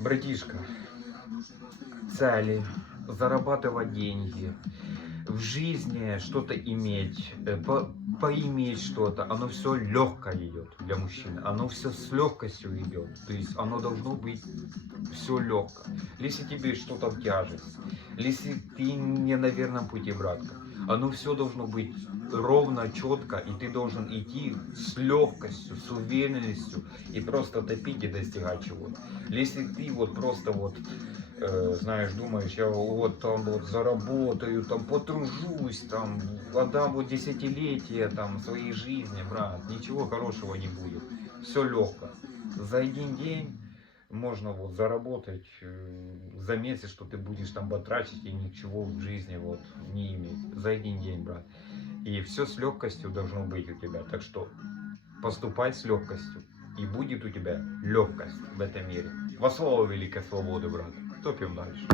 Братишка, цели, зарабатывать деньги, в жизни что-то иметь, поиметь что-то, оно все легко идет для мужчины, оно все с легкостью идет, то есть оно должно быть все легко. Если тебе что-то в тяжесть, если ты не на верном пути, братка, оно все должно быть ровно, четко, и ты должен идти с легкостью, с уверенностью и просто топить и достигать чего-то. Если ты вот просто вот знаешь, думаешь, я вот там вот заработаю, там потружусь, там отдам вот десятилетия там своей жизни, брат, ничего хорошего не будет. Все легко. За один день можно вот заработать за месяц, что ты будешь там батрачить и ничего в жизни вот не иметь. За один день, брат. И все с легкостью должно быть у тебя. Так что поступай с легкостью. И будет у тебя легкость в этом мире. Во славу великой свободы, брат. Топим дальше.